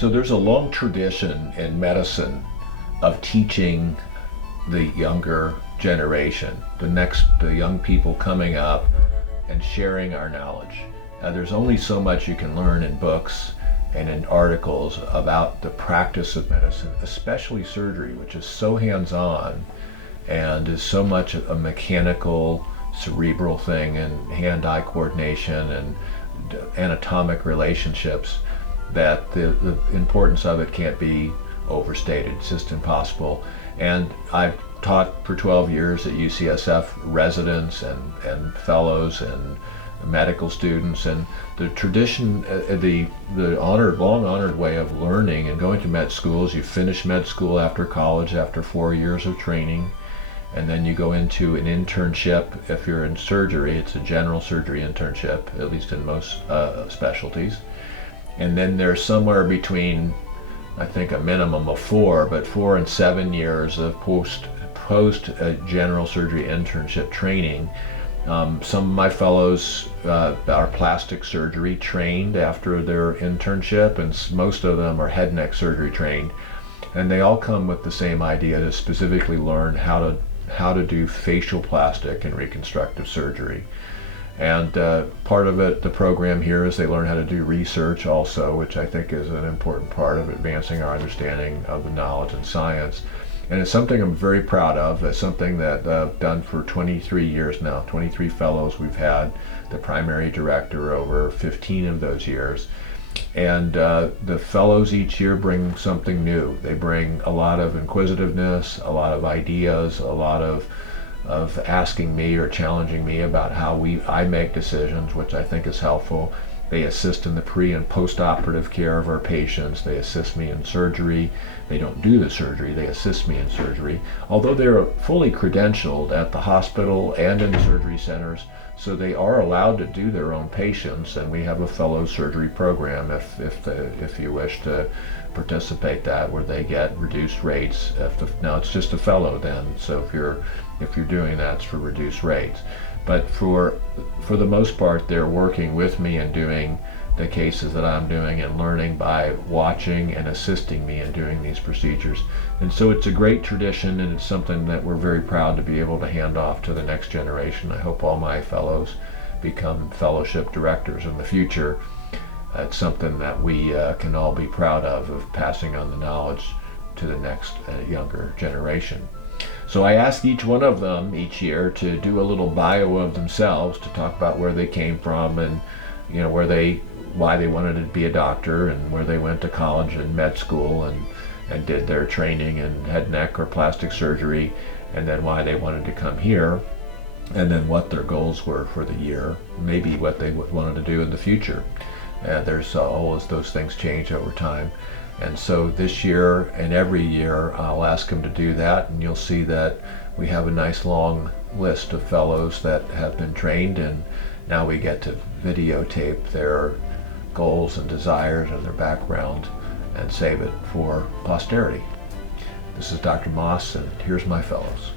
So there's a long tradition in medicine of teaching the younger generation, the young people coming up, and sharing our knowledge. There's only so much you can learn in books and in articles about the practice of medicine, especially surgery, which is so hands-on and is so much a mechanical, cerebral thing, and hand-eye coordination and anatomic relationships, that the importance of it can't be overstated. It's just impossible. And I've taught for 12 years at UCSF residents and fellows and medical students, and the tradition, the long honored way of learning and going to med school is you finish med school after college after 4 years of training, and then you go into an internship. If you're in surgery, it's a general surgery internship, at least in most specialties. And then there's somewhere between, I think, a minimum of 4 and 7 years of post general surgery internship training. Some of my fellows are plastic surgery trained after their internship, and most of them are head and neck surgery trained. And they all come with the same idea, to specifically learn how to do facial plastic and reconstructive surgery. And part of it, the program here, is they learn how to do research also, which I think is an important part of advancing our understanding of the knowledge and science. And it's something I'm very proud of. It's something that I've done for 23 years now, 23 fellows we've had, the primary director over 15 of those years. And the fellows each year bring something new. They bring a lot of inquisitiveness, a lot of ideas, a lot of asking me or challenging me about how I make decisions, which I think is helpful. They assist in the pre and post-operative care of our patients. They assist me in surgery. They don't do the surgery, they assist me in surgery. Although they're fully credentialed at the hospital and in surgery centers, so they are allowed to do their own patients, and we have a fellow surgery program if you wish to participate that, where they get reduced rates. Now it's just a fellow then, so if you're doing that, it's for reduced rates. But for the most part, they're working with me and doing the cases that I'm doing and learning by watching and assisting me in doing these procedures. And so it's a great tradition, and it's something that we're very proud to be able to hand off to the next generation. I hope all my fellows become fellowship directors in the future. It's something that we can all be proud of passing on the knowledge to the next younger generation. So I ask each one of them each year to do a little bio of themselves, to talk about where they came from, and why they wanted to be a doctor, and where they went to college and med school and did their training in head, neck, or plastic surgery, and then why they wanted to come here, and then what their goals were for the year, maybe what they wanted to do in the future. There's always those things change over time. And so this year and every year I'll ask them to do that, and you'll see that we have a nice long list of fellows that have been trained, and now we get to videotape their goals and desires and their background and save it for posterity. This is Dr. Maas, and here's my fellows.